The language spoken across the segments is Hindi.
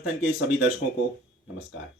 मंथन के सभी दर्शकों को नमस्कार।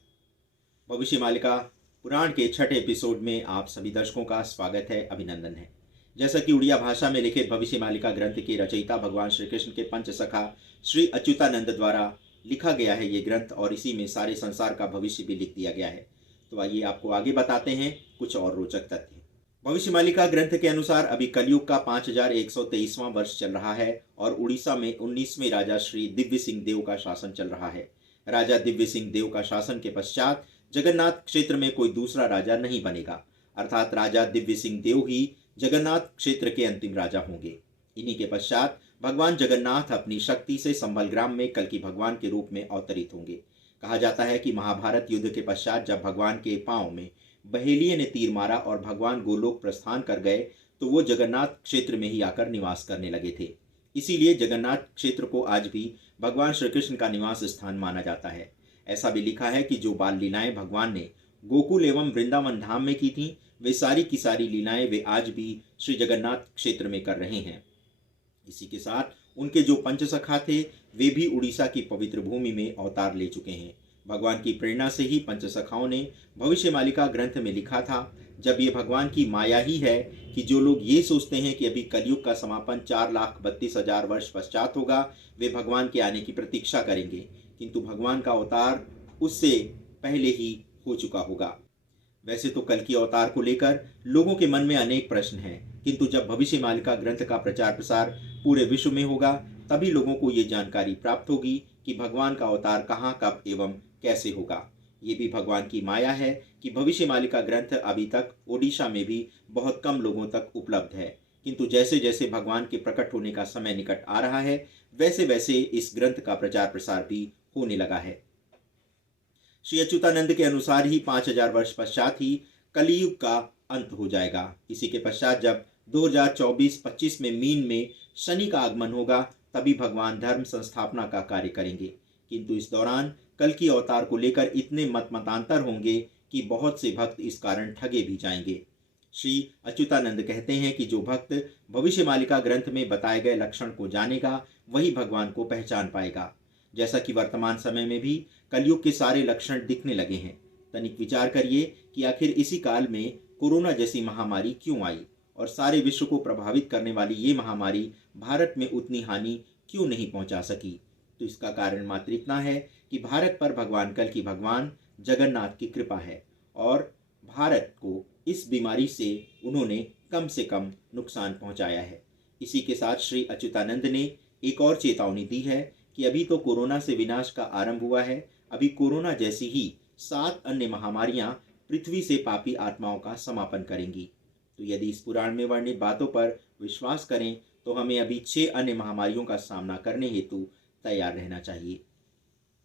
भविष्य मालिका पुराण के छठे एपिसोड में आप सभी दर्शकों का स्वागत है, अभिनंदन है। जैसा कि उड़िया भाषा में लिखित भविष्य मालिका ग्रंथ के रचयिता भगवान श्री कृष्ण के पंच सखा श्री अच्युतानंद द्वारा लिखा गया है ये ग्रंथ, और इसी में सारे संसार का भविष्य भी लिख दिया गया है। तो आइए आपको आगे बताते हैं कुछ और रोचक तथ्य। भविष्य मालिका ग्रंथ के अनुसार अभी कलयुग का 5123वां वर्ष चल रहा है और उड़ीसा में 19वें राजा श्री दिव्य सिंह देव का शासन चल रहा है। राजा दिव्य सिंह देव का शासन के पश्चात जगन्नाथ क्षेत्र में कोई दूसरा राजा नहीं बनेगा, अर्थात राजा दिव्य सिंह देव ही जगन्नाथ क्षेत्र के अंतिम राजा होंगे। इन्हीं के पश्चात भगवान जगन्नाथ अपनी शक्ति से संबल ग्राम में कल्कि भगवान के रूप में अवतरित होंगे। कहा जाता है कि महाभारत युद्ध के पश्चात जब भगवान के पांव में बहेलिये ने तीर मारा और भगवान गोलोक प्रस्थान कर गए तो वो जगन्नाथ क्षेत्र में ही आकर निवास करने लगे थे। इसीलिए जगन्नाथ क्षेत्र को आज भी भगवान श्री कृष्ण का निवास स्थान माना जाता है। ऐसा भी लिखा है कि जो बाल लीलाएं भगवान ने गोकुल एवं वृंदावन धाम में की थी, वे सारी की सारी लीलाएं वे आज भी श्री जगन्नाथ क्षेत्र में कर रहे हैं। इसी के साथ उनके जो पंचसखा थे वे भी उड़ीसा की पवित्र भूमि में अवतार ले चुके हैं। भगवान की प्रेरणा से ही पंचसखाओं ने भविष्य मालिका ग्रंथ में लिखा था, जब ये भगवान की माया ही है कि जो लोग ये सोचते हैं कि अभी कलयुग का समापन 4,32,000 वर्ष पश्चात होगा, वे भगवान के आने की प्रतीक्षा करेंगे, किंतु भगवान का अवतार उससे पहले ही हो चुका होगा। वैसे तो कल की अवतार को लेकर लोगों के मन में अनेक प्रश्न हैं, किंतु जब भविष्य मालिका ग्रंथ का प्रचार प्रसार पूरे विश्व में होगा तभी लोगों को ये जानकारी प्राप्त होगी कि भगवान का अवतार कहाँ, कब एवं कैसे होगा। ये भी भगवान की माया है कि भविष्य मालिका ग्रंथ अभी तक ओडिशा में भी बहुत कम लोगों तक उपलब्ध है, किंतु जैसे जैसे भगवान के प्रकट होने का समय निकट आ रहा है वैसे वैसे इस ग्रंथ का प्रचार प्रसार भी होने लगा है। श्री अच्युतानंद के अनुसार ही 5000 वर्ष पश्चात ही कलियुग का अंत हो जाएगा। इसी के पश्चात जब 2024-25 में मीन में शनि का आगमन होगा तभी भगवान धर्म संस्थापना का कार्य करेंगे, किंतु इस दौरान कल की अवतार को लेकर इतने मतांतर होंगे कि बहुत से भक्त इस कारण ठगे भी जाएंगे। श्री अच्युतानंद कहते हैं कि जो भक्त भविष्य मालिका ग्रंथ में बताए गए लक्षण को जानेगा वही भगवान को पहचान पाएगा। जैसा कि वर्तमान समय में भी कलयुग के सारे लक्षण दिखने लगे हैं। तनिक विचार करिए कि आखिर इसी काल में कोरोना जैसी महामारी क्यों आई और सारे विश्व को प्रभावित करने वाली ये महामारी भारत में उतनी हानि क्यों नहीं पहुंचा सकी। तो इसका कारण मात्र इतना है कि भारत पर भगवान कल की भगवान जगन्नाथ की कृपा है और भारत को इस बीमारी से उन्होंने कम से कम नुकसान पहुंचाया है। इसी के साथ श्री अच्युतानंद ने एक और चेतावनी दी है कि अभी तो कोरोना से विनाश का आरंभ हुआ है, अभी कोरोना जैसी ही 7 अन्य महामारियां पृथ्वी से पापी आत्माओं का समापन करेंगी। तो यदि इस पुराण में वर्णित बातों पर विश्वास करें तो हमें अभी 6 अन्य महामारियों का सामना करने हेतु तैयार रहना चाहिए।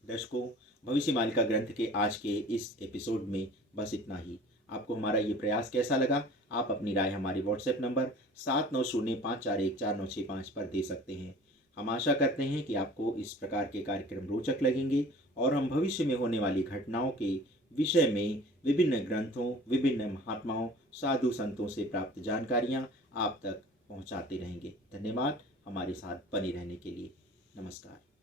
दर्शकों, भविष्य मालिका ग्रंथ के आज के इस एपिसोड में बस इतना ही। आपको हमारा ये प्रयास कैसा लगा, आप अपनी राय हमारे व्हाट्सएप नंबर 7905414965 पर दे सकते हैं। हम आशा करते हैं कि आपको इस प्रकार के कार्यक्रम रोचक लगेंगे और हम भविष्य में होने वाली घटनाओं के विषय में विभिन्न ग्रंथों, विभिन्न महात्माओं, साधु संतों से प्राप्त जानकारियां आप तक पहुंचाते रहेंगे। धन्यवाद हमारे साथ बने रहने के लिए। नमस्कार।